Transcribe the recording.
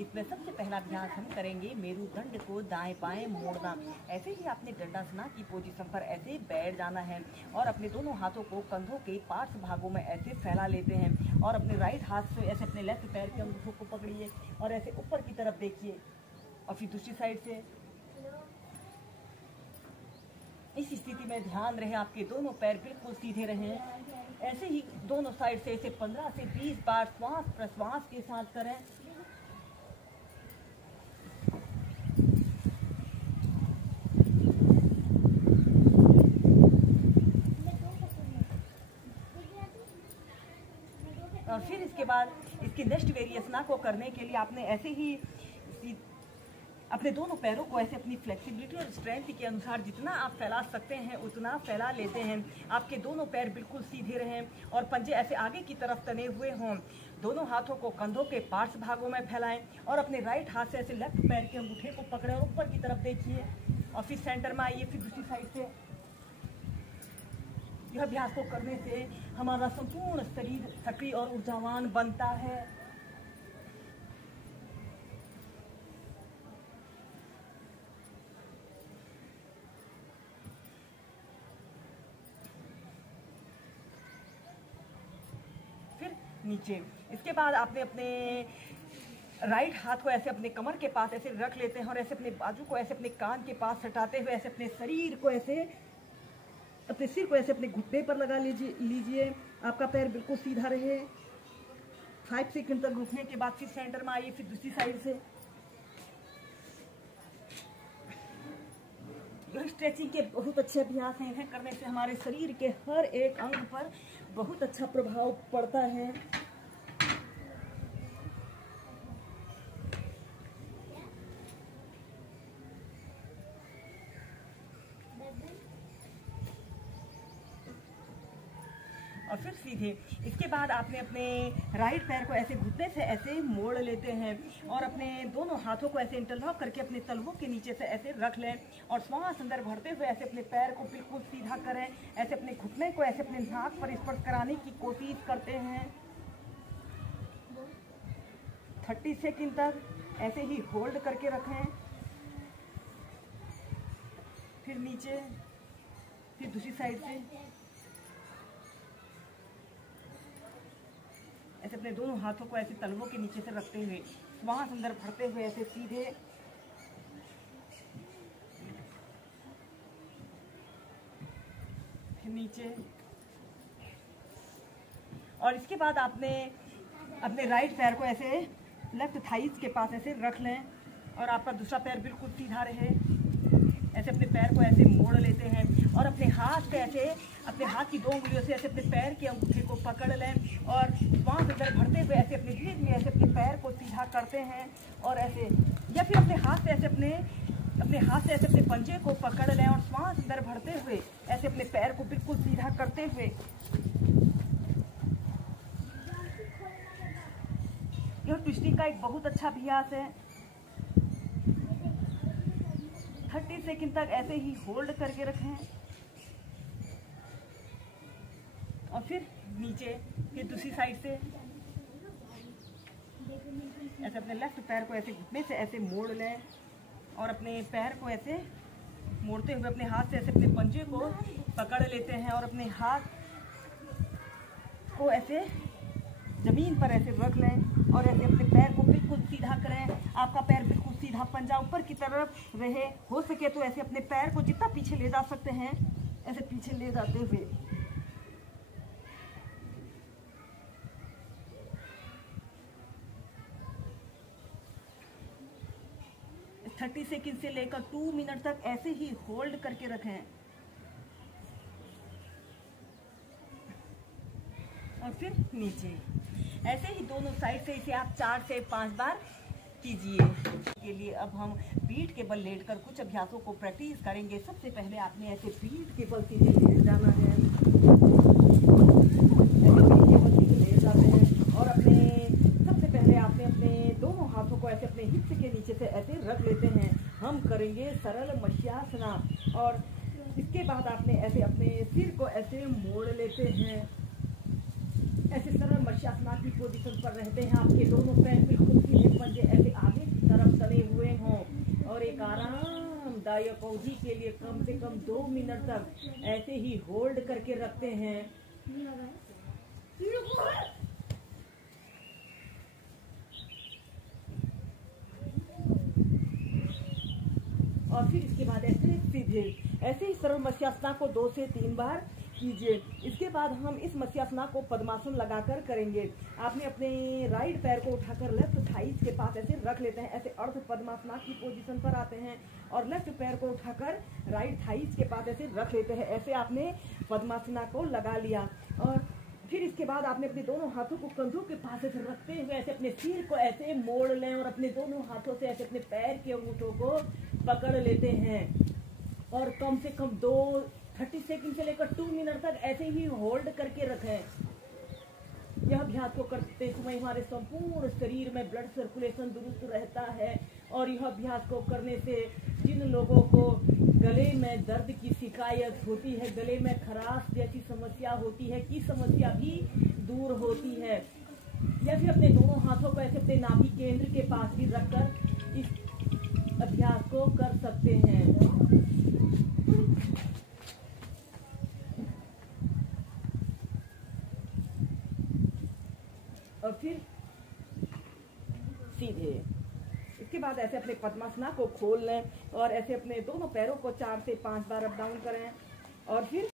इसमें सबसे पहला अभ्यास हम करेंगे मेरुदंड को दाएं बाएं मोड़ना। ऐसे ही आपने दंडासना की पोजीशन पर ऐसे बैठ जाना है और अपने दोनों हाथों को कंधों के पार्श्व भागों में ऐसे फैला लेते हैं और अपने राइट हाथ से ऐसे अपने लेफ्ट पैर के अंगूठों को पकड़िए और ऐसे ऊपर की तरफ देखिए और फिर दूसरी साइड से। इस स्थिति में ध्यान रहे आपके दोनों पैर बिल्कुल सीधे रहें। ऐसे ही दोनों साइड से इसे 15 से 20 बार श्वास प्रश्वास के साथ करें। और फिर इसके बाद इसकी नेक्स्ट वेरिएशन को करने के लिए आपने ऐसे ही अपने दोनों पैरों को ऐसे अपनी फ्लेक्सिबिलिटी और स्ट्रेंथ के अनुसार जितना आप फैला सकते हैं उतना फैला लेते हैं। आपके दोनों पैर बिल्कुल सीधे रहें और पंजे ऐसे आगे की तरफ तने हुए हों। दोनों हाथों को कंधों के पार्श्व भागों में फैलाएं और अपने राइट हाथ से ऐसे लेफ्ट पैर के अंगूठे को पकड़ें और ऊपर की तरफ देखिए और फिर सेंटर में आइए। फिर दूसरी साइड से। यह अभ्यास को करने से हमारा संपूर्ण शरीर सक्रिय और ऊर्जावान बनता है। फिर नीचे। इसके बाद आपने अपने राइट हाथ को ऐसे अपने कमर के पास ऐसे रख लेते हैं और ऐसे अपने बाजू को ऐसे अपने कान के पास सटाते हुए ऐसे अपने शरीर को ऐसे अपने सिर को ऐसे अपने घुटने पर लगा लीजिए। आपका पैर बिल्कुल सीधा रहे। 5 सेकंड तक रुकने के बाद फिर सेंटर में आइए। फिर दूसरी साइड से। यह स्ट्रेचिंग के बहुत अच्छे अभ्यास हैं। इन्हें करने से हमारे शरीर के हर एक अंग पर बहुत अच्छा प्रभाव पड़ता है। और फिर सीधे। इसके बाद आपने अपने राइट पैर को ऐसे घुटने से ऐसे मोड़ लेते हैं और अपने दोनों हाथों को ऐसे इंटरलॉक करके अपने तलवों के नीचे से ऐसे रख लें और श्वास अंदर भरते हुए ऐसे अपने पैर को बिल्कुल सीधा करें। ऐसे अपने घुटने को ऐसे अपने नाक पर स्पर्श कराने की कोशिश करते हैं। 30 सेकंड तक ऐसे ही होल्ड करके रखें। फिर नीचे। फिर दूसरी साइड से ऐसे अपने दोनों हाथों को ऐसे तलवों के नीचे से रखते हुए श्वास अंदर भरते हुए ऐसे सीधे। फिर नीचे। और इसके बाद आपने अपने राइट पैर को ऐसे लेफ्ट थाइस के पास ऐसे रख लें और आपका दूसरा पैर बिल्कुल सीधा रहे। ऐसे अपने पैर को ऐसे मोड़ लेते हैं और अपने हाथ पे ऐसे अपने हाथ की 2 उंगलियों से ऐसे अपने पैर के अंगूठे को पकड़ लें और वहाँ अंदर भरते हुए ऐसे अपने धीरे धीरे ऐसे अपने पैर को सीधा करते हैं और ऐसे या फिर अपने हाथ से ऐसे अपने पंजे को पकड़ लें और श्वास अंदर भरते हुए ऐसे अपने पैर को बिल्कुल सीधा करते हुए। यह ट्विस्टिंग का एक बहुत अच्छा अभ्यास है। 30 सेकंड तक ऐसे ही होल्ड करके रखें और फिर नीचे। फिर दूसरी साइड से ऐसे अपने लेफ्ट पैर को ऐसे घुटने से ऐसे मोड़ लें और अपने पैर को ऐसे मोड़ते हुए अपने हाथ से ऐसे अपने पंजे को पकड़ लेते हैं और अपने हाथ को ऐसे जमीन पर ऐसे रख लें और ऐसे अपने पैर को बिल्कुल सीधा करें। आपका पैर बिल्कुल सीधा, पंजा ऊपर की तरफ रहे। हो सके तो ऐसे अपने पैर को जितना पीछे ले जा सकते हैं ऐसे पीछे ले जाते हुए। और 30 सेकंड से लेकर 2 मिनट तक ऐसे ही होल्ड करके रखें और फिर नीचे। ऐसे ही दोनों साइड से इसे आप 4 से 5 बार कीजिए। के लिए अब हम पीठ के बल लेटकर कुछ अभ्यासों को प्रैक्टिस करेंगे। सबसे पहले आपने ऐसे पीठ के बल सीधे लेट जाना है। लेट जाते हैं और सबसे पहले आपने अपने दोनों हाथों को ऐसे अपने हिप्स के नीचे से ऐसे रख लेते हैं। हम करेंगे सरल मत्स्यासना और इसके बाद आपने ऐसे अपने सिर को ऐसे मोड़ लेते हैं। ऐसे सरल मत्स्यासना की पोजीशन पर रहते हैं। आपके दोनों पैर बिल्कुल सीधे, पंजे ऐसे आरामदायक अवधि के लिए कम से कम 2 मिनट तक ऐसे ही होल्ड करके रखते हैं। और फिर इसके बाद ऐसे सीधे ऐसे ही सरल मत्स्यासना को 2 से 3 बार कीजिए। इसके बाद हम इस मत्स्यासना को पद्मासन लगाकर करेंगे। आपने अपने राइट पैर को उठाकर लेफ्ट थाइस के पास ऐसे रख लेते हैं, ऐसे अर्ध पद्मासना की पोजीशन पर आते हैं और लेफ्ट पैर को उठाकर राइट थाइस के पास ऐसे रख लेते हैं। ऐसे आपने पद्मासना को लगा लिया और फिर इसके बाद आपने अपने दोनों हाथों को कंधों के पास ऐसे रखते हुए ऐसे अपने सिर को ऐसे मोड़ लें और अपने दोनों हाथों से ऐसे अपने पैर के अंगूठों को पकड़ लेते हैं और कम से कम 30 सेकंड से लेकर 2 मिनट तक ऐसे ही होल्ड करके रखें। यह अभ्यास को करते समय हमारे संपूर्ण शरीर में ब्लड सर्कुलेशन दुरुस्त रहता है और यह अभ्यास को करने से जिन लोगों को गले में दर्द की शिकायत होती है, गले में खराश जैसी समस्या होती है, की समस्या भी दूर होती है। या फिर अपने दोनों हाथों को ऐसे अपने नाभि केंद्र के पास भी रखकर इस अभ्यास को कर सकते हैं। और फिर सीधे इसके बाद ऐसे अपने पद्मासना को खोल लें और ऐसे अपने दोनों पैरों को 4 से 5 बार अप डाउन करें और फिर